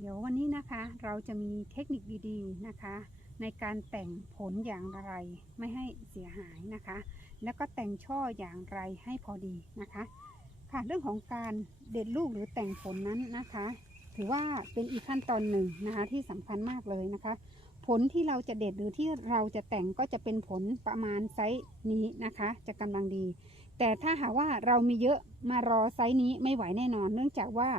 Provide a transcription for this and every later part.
เดี๋ยววันนี้นะคะเราจะมีเทคนิคดีๆนะคะ ในการแต่งผลอย่างไรไม่ให้เสียหายนะคะ แล้วก็แต่งช่ออย่างไรให้พอดีนะคะ ค่ะเรื่องของการเด็ดลูกหรือแต่งผลนั้นนะคะ ถือว่าเป็นอีกขั้นตอนหนึ่งนะคะที่สำคัญมากเลยนะคะ ผลที่เราจะเด็ดหรือที่เราจะแต่งก็จะเป็นผลประมาณไซส์นี้นะคะ จะกำลังดี แต่ถ้าหากว่าเรามีเยอะมารอไซส์นี้ไม่ไหวแน่นอน เนื่องจากว่า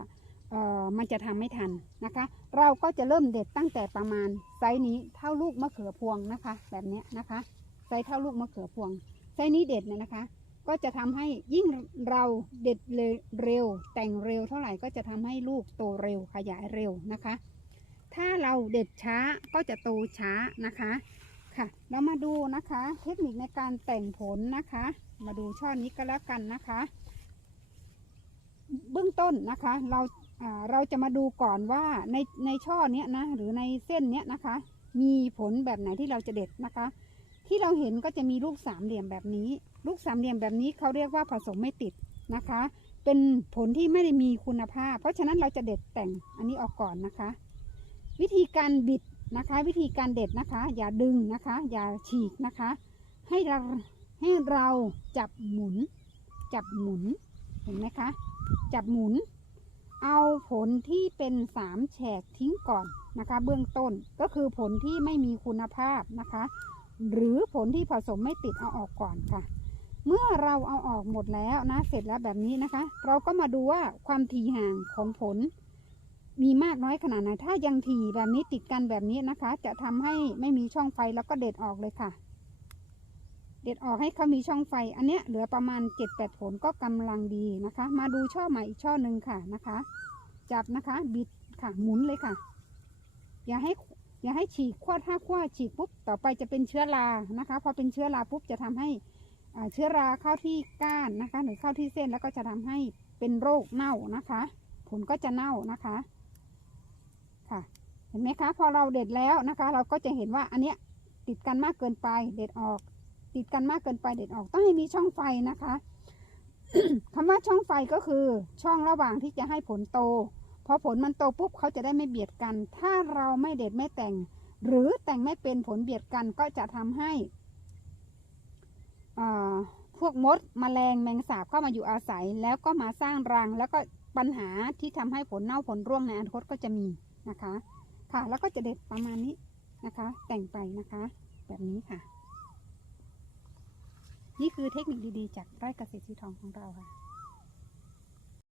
เอ่อมันจะทำไม่ทันนะคะ เราก็จะเริ่มเด็ดตั้งแต่ประมาณไซส์นี้เท่าลูกมะเขือพวงนะคะ แบบนี้นะคะไซส์เท่าลูกมะเขือพวงไซส์นี้เด็ดเนี่ยนะคะ ก็จะทำให้ยิ่งเราเด็ดเร็ว แต่งเร็วเท่าไหร่ก็จะทำให้ลูกโตเร็วขยายเร็วนะคะ ถ้าเราเด็ดช้าก็จะโตช้านะคะค่ะ เรามาดูนะคะ เทคนิคในการแต่งผลนะคะ มาดูช่อนี้ก็แล้วกันนะคะ เบื้องต้นนะคะ เรา เราจะมาดูก่อนว่าในในช่อเนี้ยนะหรือในเส้นเนี้ยนะคะ มีผลแบบไหนที่เราจะเด็ดนะคะ ที่เราเห็นก็จะมีลูกสามเหลี่ยมแบบนี้ ลูกสามเหลี่ยมแบบนี้เขาเรียกว่าผสมไม่ติดนะคะ เป็นผลที่ไม่ได้มีคุณภาพ เพราะฉะนั้นเราจะเด็ดแต่งอันนี้ออกก่อนนะคะ วิธีการบิดนะคะ วิธีการเด็ดนะคะ อย่าดึงนะคะ อย่าฉีกนะคะ ให้เราให้เราจับหมุน จับหมุนเห็นไหมคะ จับหมุน ผลที่เป็นสามแฉกทิ้งก่อนนะคะ เบื้องต้นก็คือผลที่ไม่มีคุณภาพนะคะ หรือผลที่ผสมไม่ติดเอาออกก่อนค่ะ เมื่อเราเอาออกหมดแล้วนะเสร็จแล้วแบบนี้นะคะ เราก็มาดูว่าความถี่ห่างของผล มีมากน้อยขนาดไหนถ้ายังถี่แบบนี้ติดกันแบบนี้นะคะ จะทำให้ไม่มีช่องไฟแล้วก็เด็ดออกเลยค่ะ เด็ดออกให้เขามีช่องไฟ อันเนี้ยเหลือประมาณ 7-8 ผลก็กำลังดีนะคะ มาดูช่อใหม่อีกช่อหนึ่งค่ะนะคะ จับนะคะ บิดค่ะหมุนเลยค่ะ อย่าให้อย่าให้ฉีกขั้วถ้าขั้วฉีกปุ๊บต่อไปจะเป็นเชื้อรานะคะ พอเป็นเชื้อราปุ๊บจะทำให้เชื้อราเข้าที่ก้านนะคะ หรือเข้าที่เส้นแล้วก็จะทำให้เป็นโรคเน่านะคะผลก็จะเน่านะคะค่ะ เห็นไหมคะ พอเราเด็ดแล้วนะคะ เราก็จะเห็นว่าอันเนี้ยติดกันมากเกินไป เด็ดออก ติดกันมากเกินไปเด็ดออกต้องให้มีช่องไฟนะคะคำว่าช่องไฟก็คือช่องระหว่างที่จะให้ผลโต อผลมันโตปุ๊บเขาจะได้ไม่เบียดกัน ถ้าเราไม่เด็ดไม่แต่ง หรือแต่งไม่เป็นผลเบียดกันก็จะทำให้พวกมดมแมลงแมงสาบเข้ามาอยู่อาศัย แล้วก็มาสร้างรัง แล้วก็ปัญหาที่ทำให้ผลเน่าผลร่วงในอนาคตก็จะมีนะคะ ค่ะแล้วก็จะเด็ดประมาณนี้นะคะ แต่งไปนะคะ แบบนี้ค่ะ นี่คือเทคนิคดีๆ จากไร่เกษตรสีทองของเราค่ะ